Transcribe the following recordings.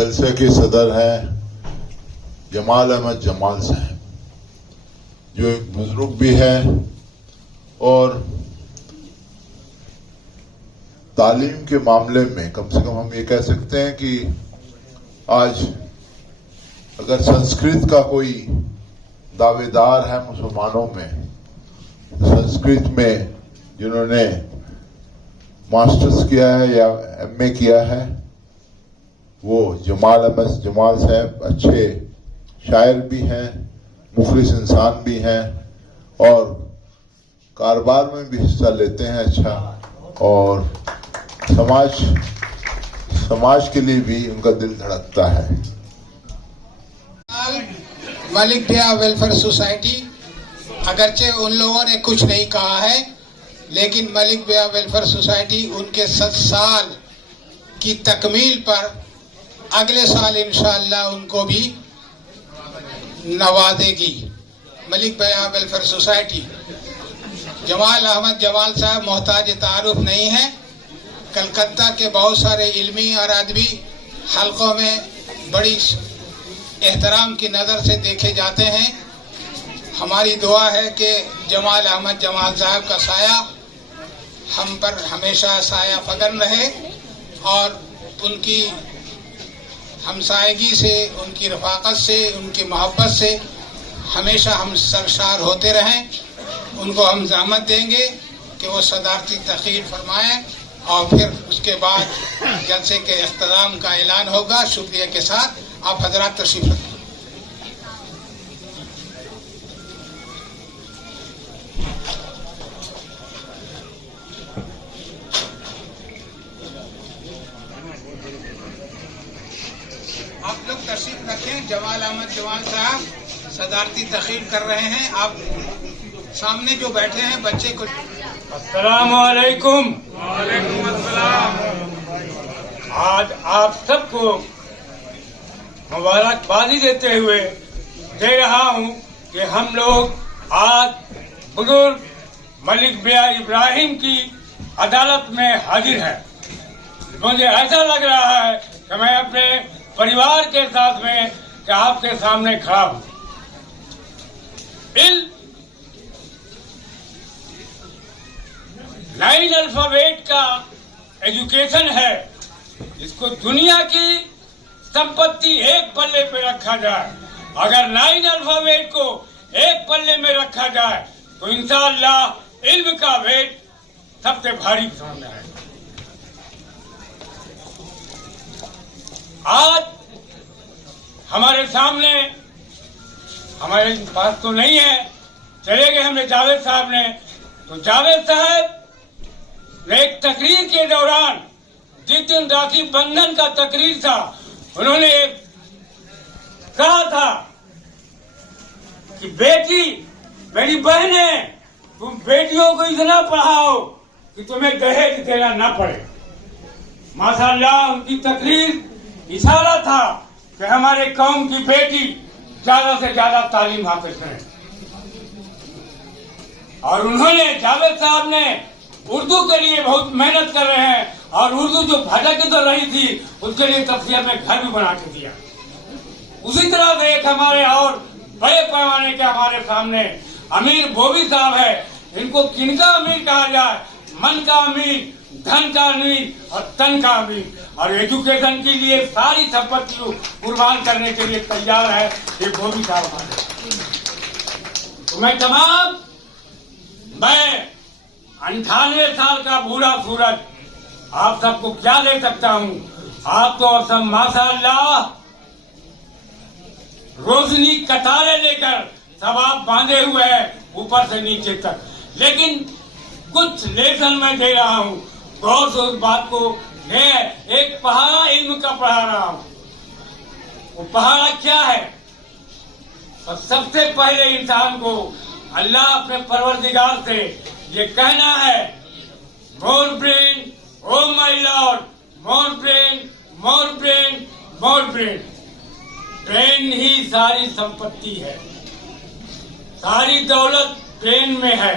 जलसे के सदर हैं जमाल अहमद जमाल साहब, जो एक बुजुर्ग भी है और तालीम के मामले में कम से कम हम ये कह सकते हैं कि आज अगर संस्कृत का कोई दावेदार है मुसलमानों में, संस्कृत में जिन्होंने मास्टर्स किया है या एमए किया है, वो जमाल अहमद जमाल साहब अच्छे शायर भी हैं, मुखलिस इंसान भी हैं और कारोबार में भी हिस्सा लेते हैं अच्छा, और समाज के लिए भी उनका दिल धड़कता है। मलिक भैया वेलफेयर सोसाइटी, अगरचे उन लोगों ने कुछ नहीं कहा है, लेकिन मलिक भैया वेलफेयर सोसाइटी उनके 7 साल की तकमील पर अगले साल इंशाअल्लाह उनको भी नवाजेगी। मलिक भैया वेलफेयर सोसाइटी, जमाल अहमद जमाल साहब मोहताज तारुफ नहीं है। कलकत्ता के बहुत सारे इल्मी और अदबी हलकों में बड़ी एहतराम की नज़र से देखे जाते हैं। हमारी दुआ है कि जमाल अहमद जमाल साहब का साया हम पर हमेशा साया फगन रहे और उनकी हमसायगी से, उनकी रफाकत से, उनकी मोहब्बत से हमेशा हम सरशार होते रहें। उनको हम ज़हमत देंगे कि वो सदारती तक़रीर फरमाएं और फिर उसके बाद जलसे के इख्तिताम का ऐलान होगा। शुक्रिया के साथ आप हजरात तशरीफ रखें। आप लोग तशरीफ रखें। जमाल अहमद जमाल साहब सदारती तक़रीर कर रहे हैं। आप सामने जो बैठे हैं बच्चे को अस्सलाम वालेकुम। वालेकुम अस्सलाम। आज आप सबको मुबारकबादी देते हुए दे रहा हूं कि हम लोग आज बुजुर्ग मलिक भैया इब्राहिम की अदालत में हाजिर हैं। मुझे ऐसा लग रहा है कि मैं अपने परिवार के साथ में कि आपके सामने खड़ा हूं। 9 अल्फाबेट का एजुकेशन है, इसको दुनिया की संपत्ति एक पल्ले पे रखा जाए। अगर 9 अल्फाबेट को एक पल्ले में रखा जाए तो इंशाअल्लाह इल्म का वेट सबसे भारी सामने है। आज हमारे सामने, हमारे पास तो नहीं है, चले गए हमने जावेद साहब ने, तो जावेद साहब एक तकरीर के दौरान जिस दिन राखी बंधन का तकरीर था, उन्होंने कहा था कि बेटी, मेरी बहनें, तुम बेटियों को इतना पढ़ाओ कि तुम्हें दहेज देना न पड़े। माशाअल्लाह उनकी तकरीर इशारा था कि हमारे कौम की बेटी ज्यादा से ज्यादा तालीम हासिल करें। और उन्होंने, जावेद साहब ने उर्दू के लिए बहुत मेहनत कर रहे हैं और उर्दू जो भटक तो रही थी उसके लिए तफसीर में घर भी बना के दिया। उसी तरह से एक हमारे और बड़े पैमाने के हमारे सामने अमीर बोबी साहब है। इनको किनका अमीर कहा जाए? मन का अमीर, धन का अमीर और तन का अमीर, और एजुकेशन के लिए सारी संपत्ति कुर्बान करने के लिए तैयार है ये बोबी साहब। तो मैं 98 साल का बूढ़ा सूरज आप सबको क्या दे सकता हूँ? आप तो अब सब माशाअल्लाह रोशनी कतारे लेकर सब आप बांधे हुए हैं ऊपर से नीचे तक, लेकिन कुछ लेसन मैं दे रहा हूँ, गौर से उस बात को है। एक पहाड़ा इल्म का पढ़ा रहा हूँ। वो पहाड़ा क्या है? और सबसे पहले इंसान को अल्लाह अपने परवरदिगार से ये कहना है, more brain, O my lord, more brain, more brain, more brain. Brain ही सारी संपत्ति है, सारी दौलत ब्रेन में है।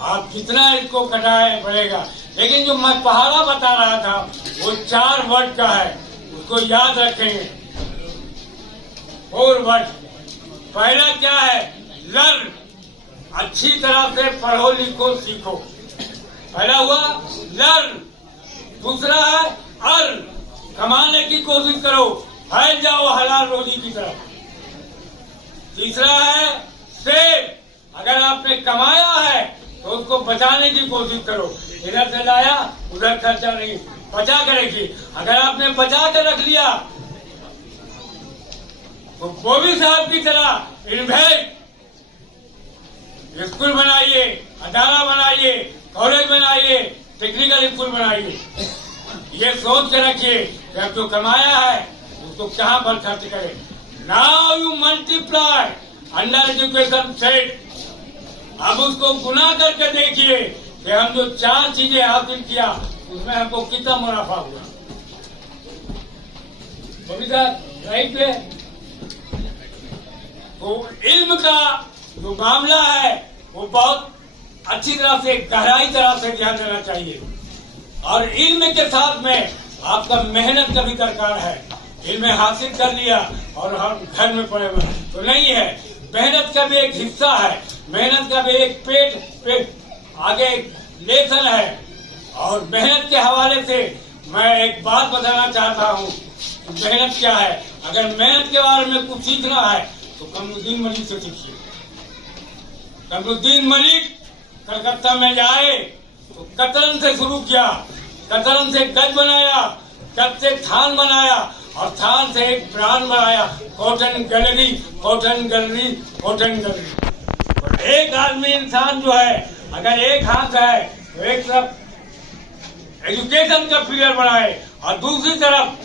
आप जितना इसको कटाए बढ़ेगा। लेकिन जो मैं पहाड़ा बता रहा था वो 4 वर्ड का है, उसको याद रखेंगे। 4 वर्ड। पहला क्या है? लर्न, अच्छी तरह से पढ़ो लिखो सीखो। पहला हुआ लर्न। दूसरा है अर्न, कमाने की कोशिश करो, फैल जाओ हलाल रोजी की तरफ। तीसरा है सेव, अगर आपने कमाया है तो उसको बचाने की कोशिश करो। इधर से लाया उधर खर्चा नहीं, बचा कर रखिए। अगर आपने बचा कर रख लिया तो गोभी साहब की तरह इन्वेस्ट, स्कूल बनाइए, अदारा बनाइए, कॉलेज बनाइए, टेक्निकल स्कूल बनाइए। ये सोच के रखिए कि अब जो कमाया है उसको कहाँ पर खर्च करें। Now you multiply under education set. अब उसको गुना करके देखिए कि हम जो 4 चीजें हासिल किया उसमें हमको कितना मुनाफा हुआ। राइट पे तो इल्म का जो मामला है वो बहुत अच्छी तरह से गहराई तरह से ध्यान देना चाहिए। और इल्म के साथ में आपका मेहनत का भी दरकार है। इल्म हासिल कर लिया और हम घर में पड़े हुए तो नहीं है। मेहनत का भी एक हिस्सा है, मेहनत का भी एक पेट आगे लेसन है। और मेहनत के हवाले से मैं एक बात बताना चाहता हूँ। मेहनत क्या है? अगर मेहनत के बारे में कुछ सीखना है तो कमरुद्दीन मलिक से सीखिए। कमरुद्दीन मलिक कलकत्ता में जाए तो कतरन से शुरू किया, कतरन से गज बनाया, गज से थान बनाया और थान से एक ब्रांड बनाया, cotton gallery, cotton gallery, cotton gallery. और एक आदमी इंसान जो है अगर एक हाथ है तो एक तरफ एजुकेशन का पीरियड बनाए और दूसरी तरफ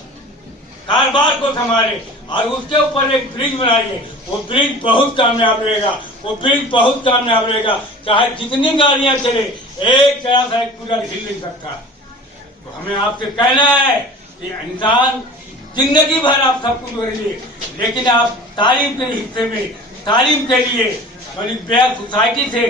कारोबार को संभाले और उसके ऊपर एक ब्रिज बनाइए। वो ब्रिज बहुत कामयाब रहेगा, वो ब्रिज बहुत कामयाब रहेगा। चाहे जितनी गाड़ियां चले, एक तरह से एक कूलर हिल नहीं सकता। तो हमें आपसे कहना है कि इंसान जिंदगी भर आप सब कुछ करिए, लेकिन आप तालीम के हिस्से में, तालीम के लिए मलिक बेग सोसाइटी से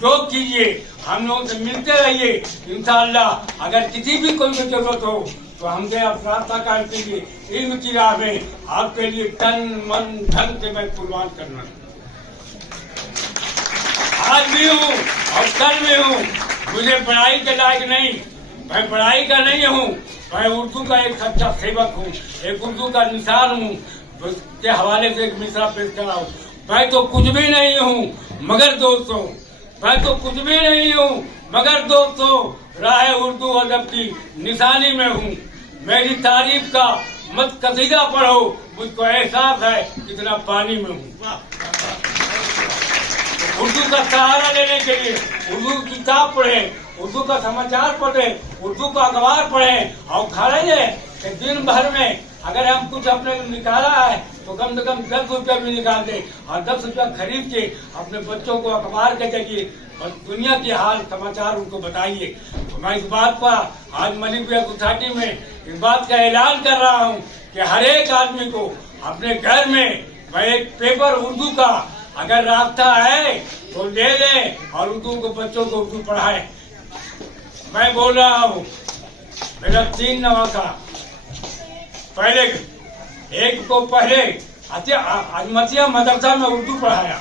जॉब कीजिए, हम लोगों से मिलते रहिए। इंशाअल्लाह अगर किसी भी कोई को जरूरत हो तो हमसे आप रास्ता कायम कीजिए। इल्म की राह में आपके लिए तन मन धन से मैं कुर्बान करना आज भी हूँ और कल भी हूँ। मुझे पढ़ाई के लायक नहीं, मैं पढ़ाई का नहीं हूँ, मैं उर्दू का एक सच्चा सेवक हूँ, एक उर्दू का निशान हूँ। उसके हवाले से एक मिसरा पेश कर रहा हूँ। मैं तो कुछ भी नहीं हूँ मगर दोस्तों, मैं तो कुछ भी नहीं हूँ मगर दोस्तों राह उर्दू अदब की निशानी में हूँ। मेरी तारीफ का मत कसीदा पढ़ो, मुझको एहसास है कितना पानी में हूँ। उर्दू का सहारा लेने के लिए उर्दू की किताब पढ़ें, उर्दू का समाचार पढ़ें, उर्दू का अखबार पढ़ें और खरीदे कि दिन भर में अगर हम कुछ अपने निकाला है तो कम से कम 10 रुपया भी निकाल दे और 10 रुपया खरीद के अपने बच्चों को अखबार के जरिए और दुनिया की हाल समाचार उनको बताइए। तो मैं इस बात पर आज मलिक बेग सोसाइटी में इस बात का ऐलान कर रहा हूँ कि हर एक आदमी को अपने घर में मैं एक पेपर उर्दू का अगर रास्ता है तो ले लें और उर्दू को बच्चों को उर्दू पढ़ाएं। मैं बोल रहा हूँ मेरा 3 नवासा, पहले एक को पहले अजमतिया मदरसा में उर्दू पढ़ाया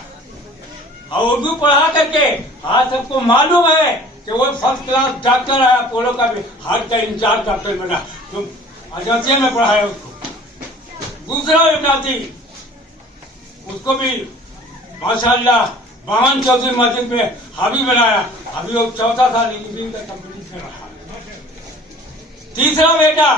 और उर्दू पढ़ा करके आज सबको मालूम है कि वो फर्स्ट क्लास डॉक्टर है, अपोलो का भी हार्ट का इंचार्ज डॉक्टर बना, तो अजमतिया में पढ़ाया उसको। दूसरा नाती उसको भी माशाल्लाह 52 चौथी मस्जिद में हावी बनाया, अभी वो 4था साल इंजीनियरिंग का कंप्लीट कर रहा। तीसरा बेटा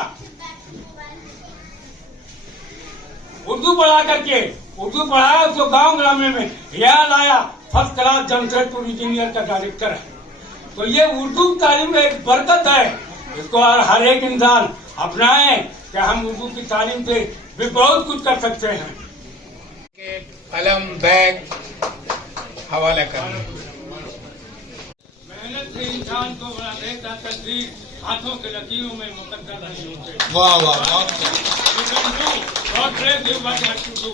उर्दू पढ़ा करके उर्दू पढ़ाया उसको गांव ग्रामीण में यहाँ लाया, फर्स्ट क्लास जमशेदपुर इंजीनियर का डायरेक्टर है। तो ये उर्दू तालीम में एक बरकत है, इसको हर एक इंसान अपनाए कि हम उर्दू की तालीम से भी बहुत कुछ कर सकते हैं। कलम बैग हवाला करना, मेहनत से इंसान को बड़ा देता, तकदीर हाथों के लकीरों में मुकद्दर नहीं होते। वाह वाह वाह। God bless you, but you have to do.